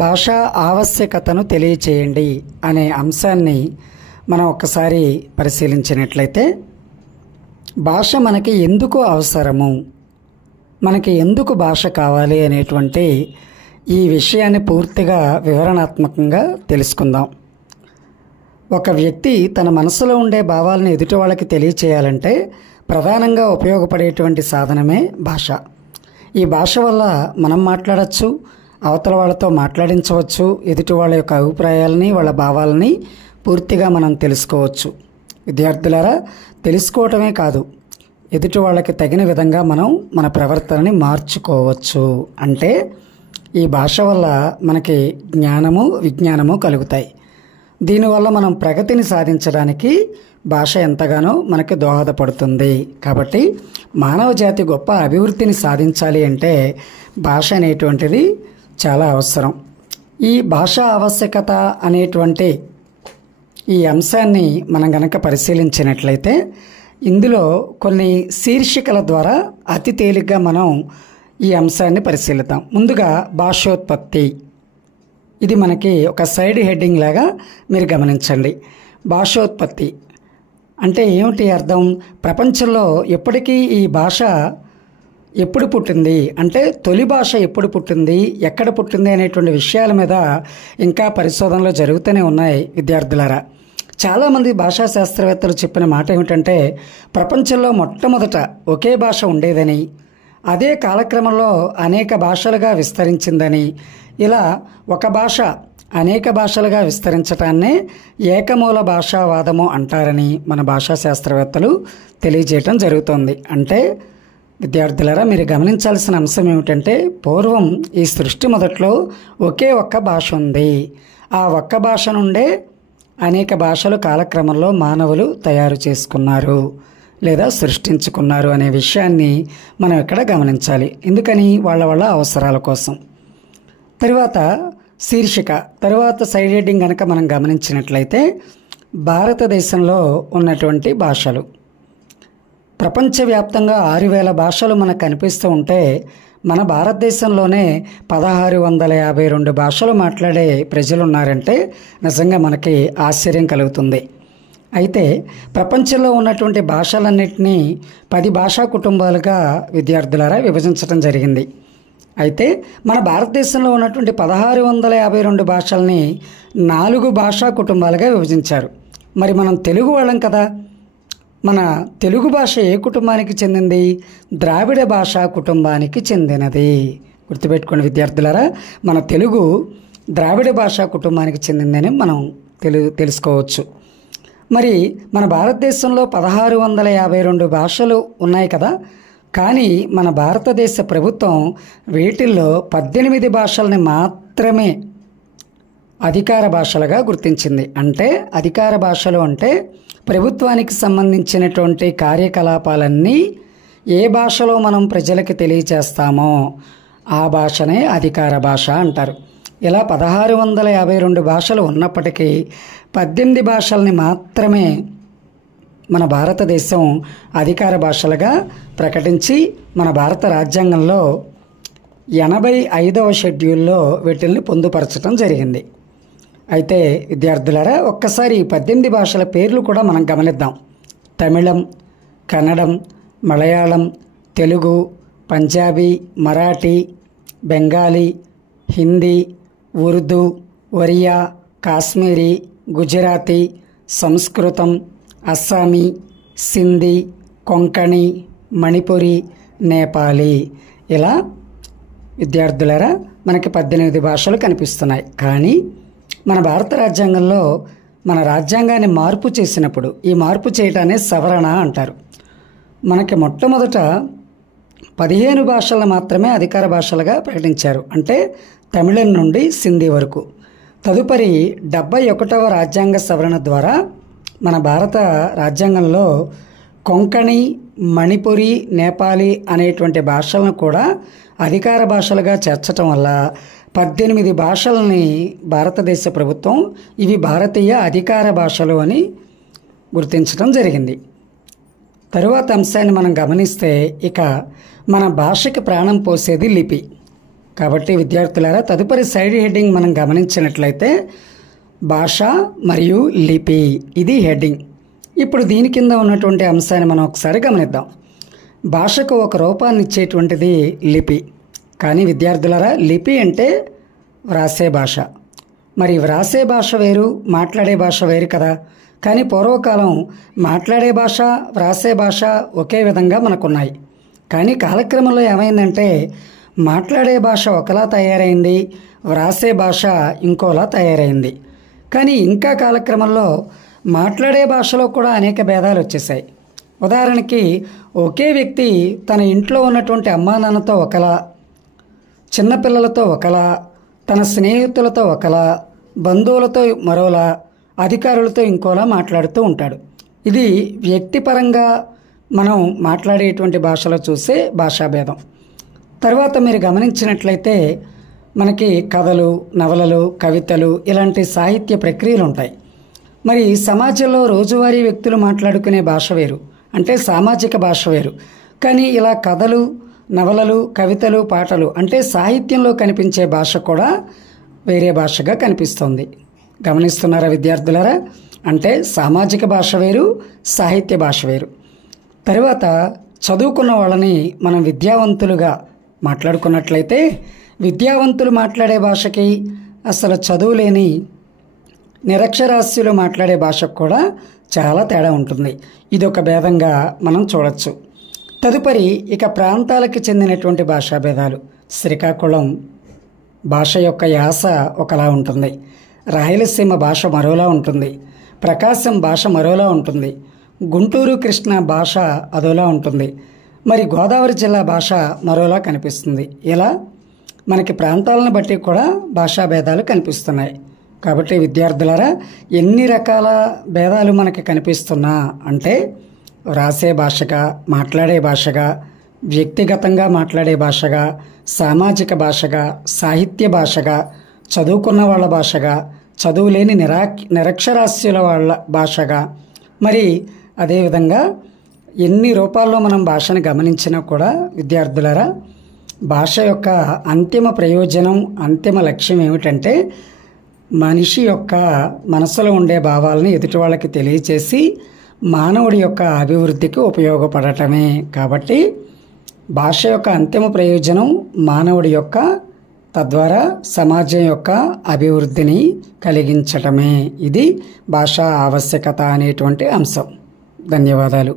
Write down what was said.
భాష ఆవశ్యకతను తెలియచేయండి అనే అంశాన్ని మనం ఒక్కసారి పరిశీలించినట్లయితే, భాష మనకి ఎందుకు అవసరము, మనకి ఎందుకు భాష కావాలి అనేటువంటి ఈ విషయాన్ని పూర్తిగా వివరణాత్మకంగా తెలుసుకుందాం. ఒక వ్యక్తి తన మనసులో ఉండే భావాలను ఎదుటి వాళ్ళకి తెలియచేయాలంటే ప్రధానంగా ఉపయోగపడేటువంటి సాధనమే భాష. ఈ భాష వల్ల మనం మాట్లాడచ్చు, అవతల వాళ్ళతో మాట్లాడించవచ్చు, ఎదుటి వాళ్ళ యొక్క అభిప్రాయాలని, వాళ్ళ భావాలని పూర్తిగా మనం తెలుసుకోవచ్చు. విద్యార్థులారా, తెలుసుకోవటమే కాదు, ఎదుటి వాళ్ళకి తగిన విధంగా మనం మన ప్రవర్తనని మార్చుకోవచ్చు. అంటే ఈ భాష వల్ల మనకి జ్ఞానము, విజ్ఞానము కలుగుతాయి. దీనివల్ల మనం ప్రగతిని సాధించడానికి భాష ఎంతగానో మనకి దోహదపడుతుంది. కాబట్టి మానవ జాతి గొప్ప అభివృద్ధిని సాధించాలి అంటే భాష అనేటువంటిది చాలా అవసరం. ఈ భాష ఆవశ్యకత అనేటువంటి ఈ అంశాన్ని మనం గనక పరిశీలించినట్లయితే, ఇందులో కొన్ని శీర్షికల ద్వారా అతి తేలిగ్గా మనం ఈ అంశాన్ని పరిశీలిద్దాం. ముందుగా భాషోత్పత్తి. ఇది మనకి ఒక సైడ్ హెడ్డింగ్ లాగా మీరు గమనించండి. భాషోత్పత్తి అంటే ఏమిటి అర్థం? ప్రపంచంలో ఎప్పటికీ ఈ భాష ఎప్పుడు పుట్టింది, అంటే తొలి భాష ఎప్పుడు పుట్టింది, ఎక్కడ పుట్టింది అనేటువంటి విషయాల మీద ఇంకా పరిశోధనలు జరుగుతూనే ఉన్నాయి. విద్యార్థులారా, చాలామంది భాషా శాస్త్రవేత్తలు చెప్పిన మాట ఏమిటంటే, ప్రపంచంలో మొట్టమొదట ఒకే భాష ఉండేదని, అదే కాలక్రమంలో అనేక భాషలుగా విస్తరించిందని, ఇలా ఒక భాష అనేక భాషలుగా విస్తరించటాన్నే ఏకమూల భాషావాదము అంటారని మన భాషా శాస్త్రవేత్తలు తెలియజేయటం జరుగుతోంది. అంటే విద్యార్థులారా, మీరు గమనించాల్సిన అంశం ఏమిటంటే, పూర్వం ఈ సృష్టి మొదట్లో ఒకే ఒక్క భాష ఉంది. ఆ ఒక్క భాష నుండే అనేక భాషలు కాలక్రమంలో మానవులు తయారు చేసుకున్నారు లేదా సృష్టించుకున్నారు అనే విషయాన్ని మనం ఇక్కడ గమనించాలి. ఎందుకని? వాళ్ళ అవసరాల కోసం. తరువాత శీర్షిక, తరువాత సైడ్ హెడ్డింగ్ కనుక మనం గమనించినట్లయితే, భారతదేశంలో ఉన్నటువంటి భాషలు. ప్రపంచవ్యాప్తంగా 6000 భాషలు మనకు కనిపిస్తూ ఉంటే, మన భారతదేశంలోనే 1652 భాషలు మాట్లాడే ప్రజలు ఉన్నారంటే నిజంగా మనకి ఆశ్చర్యం కలుగుతుంది. అయితే ప్రపంచంలో ఉన్నటువంటి భాషలన్నింటినీ 10 భాషా కుటుంబాలుగా విద్యార్థులారా విభజించడం జరిగింది. అయితే మన భారతదేశంలో ఉన్నటువంటి 1652 భాషల్ని 4 భాషా కుటుంబాలుగా విభజించారు. మరి మనం తెలుగు వాళ్ళం కదా, మన తెలుగు భాష ఏ కుటుంబానికి చెందింది? ద్రావిడ భాషా కుటుంబానికి చెందినది. గుర్తుపెట్టుకోండి విద్యార్థులారా, మన తెలుగు ద్రావిడ భాషా కుటుంబానికి చెందిందని మనం తెలుసుకోవచ్చు. మరి మన భారతదేశంలో 1652 భాషలు ఉన్నాయి కదా, కానీ మన భారతదేశ ప్రభుత్వం వీటిల్లో 18 భాషల్ని మాత్రమే అధికార భాషలుగా గుర్తించింది. అంటే అధికార భాషలు అంటే ప్రభుత్వానికి సంబంధించినటువంటి కార్యకలాపాలన్నీ ఏ భాషలో మనం ప్రజలకు తెలియచేస్తామో ఆ భాషనే అధికార భాష అంటారు. ఇలా 1652 భాషలు ఉన్నప్పటికీ 18 భాషల్ని మాత్రమే మన భారతదేశం అధికార భాషలుగా ప్రకటించి మన భారత రాజ్యాంగంలో 85వ షెడ్యూల్లో వీటిల్ని పొందుపరచడం జరిగింది. అయితే విద్యార్థులారా, ఒక్కసారి 18 భాషల పేర్లు కూడా మనం గమనిద్దాం. తమిళం, కన్నడం, మలయాళం, తెలుగు, పంజాబీ, మరాఠీ, బెంగాలీ, హిందీ, ఉర్దూ, ఒరియా, కాశ్మీరీ, గుజరాతీ, సంస్కృతం, అస్సామీ, సింధీ, కొంకణి, మణిపురి, నేపాలీ. ఇలా విద్యార్థులారా మనకి 18 భాషలు కనిపిస్తున్నాయి. కానీ మన భారత రాజ్యాంగంలో మన రాజ్యాంగాన్ని మార్పు చేసినప్పుడు, ఈ మార్పు చేయటాన్ని సవరణ అంటారు. మనకి మొట్టమొదట 15 భాషలను మాత్రమే అధికార భాషలుగా ప్రకటించారు. అంటే తమిళం నుండి సింధీ వరకు. తదుపరి 71వ రాజ్యాంగ సవరణ ద్వారా మన భారత రాజ్యాంగంలో కొంకణి, మణిపురి, నేపాలీ అనేటువంటి భాషలను కూడా అధికార భాషలుగా చేర్చటం వల్ల 18 భాషల్ని భారతదేశ ప్రభుత్వం ఇవి భారతీయ అధికార భాషలు అని గుర్తించడం జరిగింది. తరువాత అంశాన్ని మనం గమనిస్తే, ఇక మన భాషకి ప్రాణం పోసేది లిపి. కాబట్టి విద్యార్థులారా, తదుపరి సైడ్ హెడ్డింగ్ మనం గమనించినట్లయితే భాష మరియు లిపి, ఇది హెడ్డింగ్. ఇప్పుడు దీని కింద ఉన్నటువంటి అంశాన్ని మనం ఒకసారి గమనిద్దాం. భాషకు ఒక రూపాన్ని ఇచ్చేటువంటిది లిపి. కానీ విద్యార్థులారా, లిపి అంటే వ్రాసే భాష. మరి వ్రాసే భాష వేరు, మాట్లాడే భాష వేరు కదా. కానీ పూర్వకాలం మాట్లాడే భాష, వ్రాసే భాష ఒకే విధంగా మనకున్నాయి. కానీ కాలక్రమంలో ఏమైందంటే మాట్లాడే భాష ఒకలా తయారైంది, వ్రాసే భాష ఇంకోలా తయారైంది. కానీ ఇంకా కాలక్రమంలో మాట్లాడే భాషలో కూడా అనేక భేదాలు వచ్చేసాయి. ఉదాహరణకి, ఒకే వ్యక్తి తన ఇంట్లో ఉన్నటువంటి అమ్మా నాన్నతో ఒకలా, చిన్నపిల్లలతో ఒకలా, తన స్నేహితులతో ఒకలా, బంధువులతో మరోలా, అధికారులతో ఇంకోలా మాట్లాడుతూ ఉంటాడు. ఇది వ్యక్తిపరంగా మనం మాట్లాడేటువంటి భాషలో చూసే భాషాభేదం. తర్వాత మీరు గమనించినట్లయితే మనకి కథలు, నవలలు, కవితలు ఇలాంటి సాహిత్య ప్రక్రియలు ఉంటాయి. మరి సమాజంలో రోజువారీ వ్యక్తులు మాట్లాడుకునే భాష వేరు, అంటే సామాజిక భాష వేరు. కానీ ఇలా కథలు, నవలలు, కవితలు, పాటలు అంటే సాహిత్యంలో కనిపించే భాష కూడా వేరే భాషగా కనిపిస్తుంది. గమనిస్తున్నారా విద్యార్థులారా? అంటే సామాజిక భాష వేరు, సాహిత్య భాష వేరు. తర్వాత చదువుకున్న వాళ్ళని మనం విద్యావంతులుగా మాట్లాడుకున్నట్లయితే, విద్యావంతులు మాట్లాడే భాషకి అసలు చదువులేని నిరక్షరాస్యులు మాట్లాడే భాషకు కూడా చాలా తేడా ఉంటుంది. ఇది ఒక భేదంగా మనం చూడొచ్చు. తదుపరి ఇక ప్రాంతాలకు చెందినటువంటి భాషా భేదాలు. శ్రీకాకుళం భాష యొక్క యాస ఒకలా ఉంటుంది, రాయలసీమ భాష మరోలా ఉంటుంది, ప్రకాశం భాష మరోలా ఉంటుంది, గుంటూరు కృష్ణా భాష అదోలా ఉంటుంది, మరి గోదావరి జిల్లా భాష మరోలా కనిపిస్తుంది. ఇలా మనకి ప్రాంతాలను బట్టి కూడా భాషా భేదాలు కనిపిస్తున్నాయి. కాబట్టి విద్యార్థులారా, ఎన్ని రకాల భేదాలు మనకి కనిపిస్తున్నా అంటే వ్రాసే భాషగా, మాట్లాడే భాషగా, వ్యక్తిగతంగా మాట్లాడే భాషగా, సామాజిక భాషగా, సాహిత్య భాషగా, చదువుకున్న వాళ్ళ భాషగా, చదువులేని నిరక్షరాస్యుల వాళ్ళ భాషగా, మరి అదేవిధంగా ఎన్ని రూపాల్లో మనం భాషను గమనించినా కూడా విద్యార్థులారా, భాష యొక్క అంతిమ ప్రయోజనం, అంతిమ లక్ష్యం ఏమిటంటే మనిషి యొక్క మనసులో ఉండే భావాలను ఎదుటి వాళ్ళకి తెలియచేసి మానవుడి యొక్క అభివృద్ధికి ఉపయోగపడటమే. కాబట్టి భాష యొక్క అంతిమ ప్రయోజనం మానవుడి యొక్క, తద్వారా సమాజం యొక్క అభివృద్ధిని కలిగించటమే. ఇది భాషా ఆవశ్యకత అనేటువంటి అంశం. ధన్యవాదాలు.